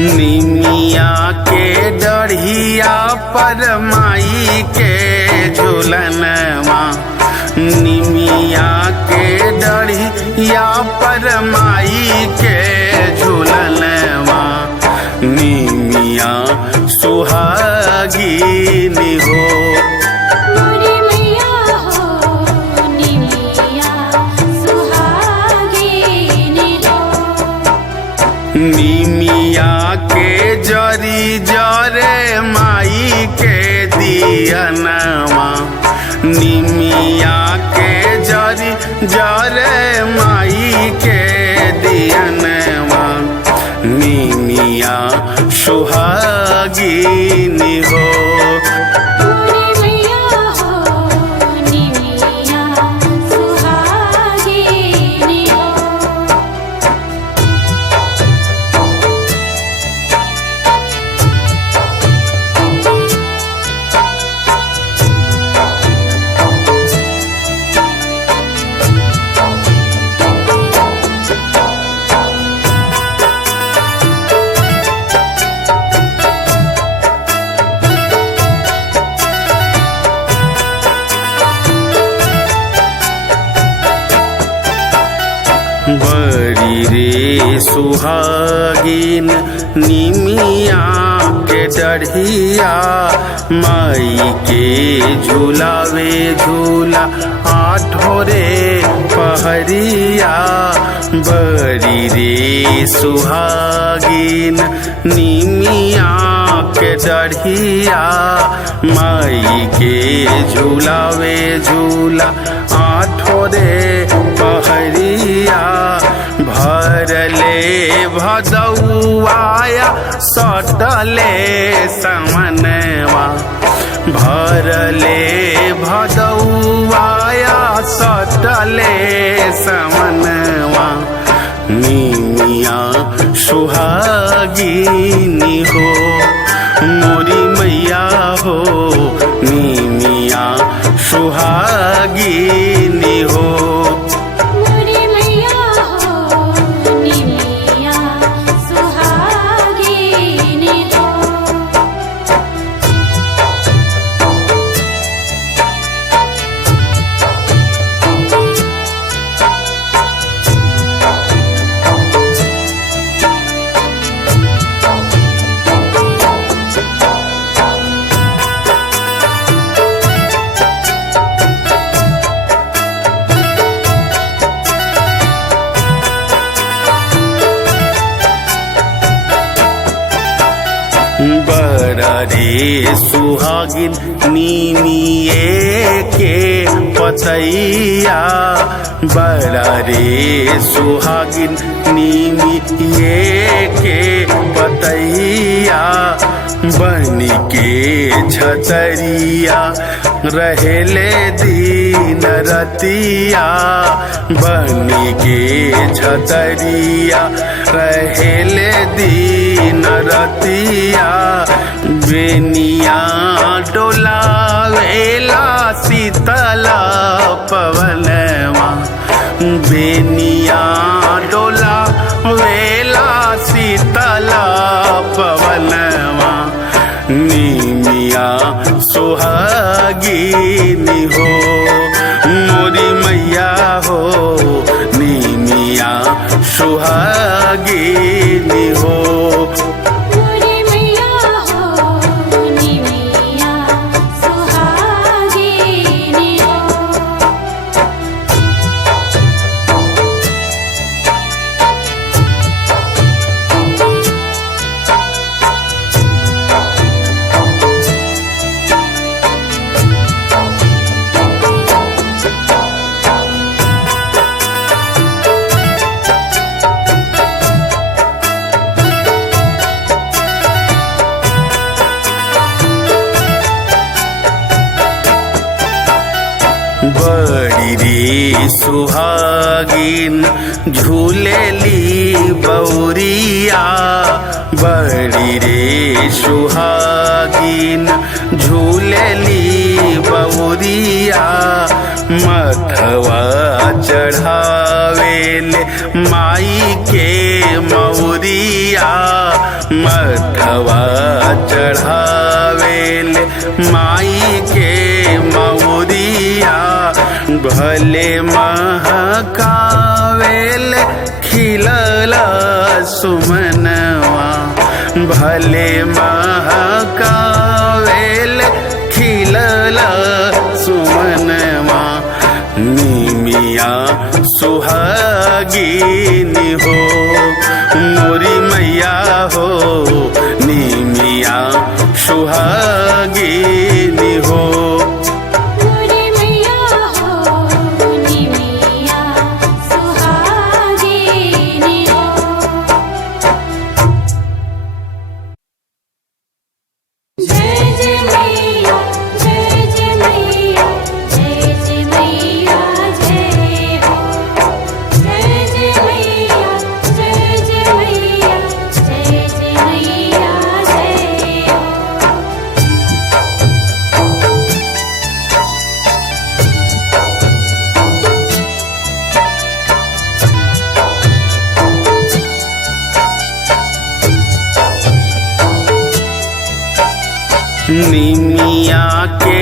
निमिया के डढ़िया पर माई के झूलनवा, निमिया के डढ़िया पर माई के झूलनवा, निमिया सुहागिनी हो। निमिया के जरी जरे माई के दियनवा, निमिया के जरी जरे माई के दियनवा, निमिया सुहागिनी हो। बड़ी रे सुहागिन निमिया के डढ़िया, माई के झूलावे झूला आठो रे पहरिया। बड़ी रे सुहागिन निमिया के डढ़िया, माई के झूलावे झूला आठो रे पहरिया। भरले भदौआया सटले समनवा, भरले भदौआया सटले समनवा, निमिया सुहागिनी हो। मोरी मैया हो निमिया सुहागिनी हो। बड़ा रे सुहागिन निमिये के पतैया, बड़ा रे सुहागिन निमिये के पतैया। बन के छतरिया रहेले दिन रतिया, बन के छतरिया रहेले दिन रतिया। बेनिया डोलावेला शीतला पवनवा, बेनिया डोलावेला शीतला पवनवा, निमिया सुहागिनी हो। मोरी मैया हो निमिया सुहागिनी हो। बड़ी रे सुहागिन झूलेली बौरिया, बड़ी रे सुहागिन झूलेली बौरिया। मथवा चढ़ावेले माई के मौरिया, फुलवा चढ़ावेल माई के मौरिया भले महकावेल खिलला सुमनवा भले महकावेल खिलला सुमनवा निमिया सुहागिनी हो मोरी मैया हो निमिया सुहागिनी हो मोरी मैया हो निमिया सुहागिनी हो। जय जय मैया जय जय मैया जय जय मैया जय हो। जय जय मैया जय जय मैया जय जय मैया जय हो। निमिया के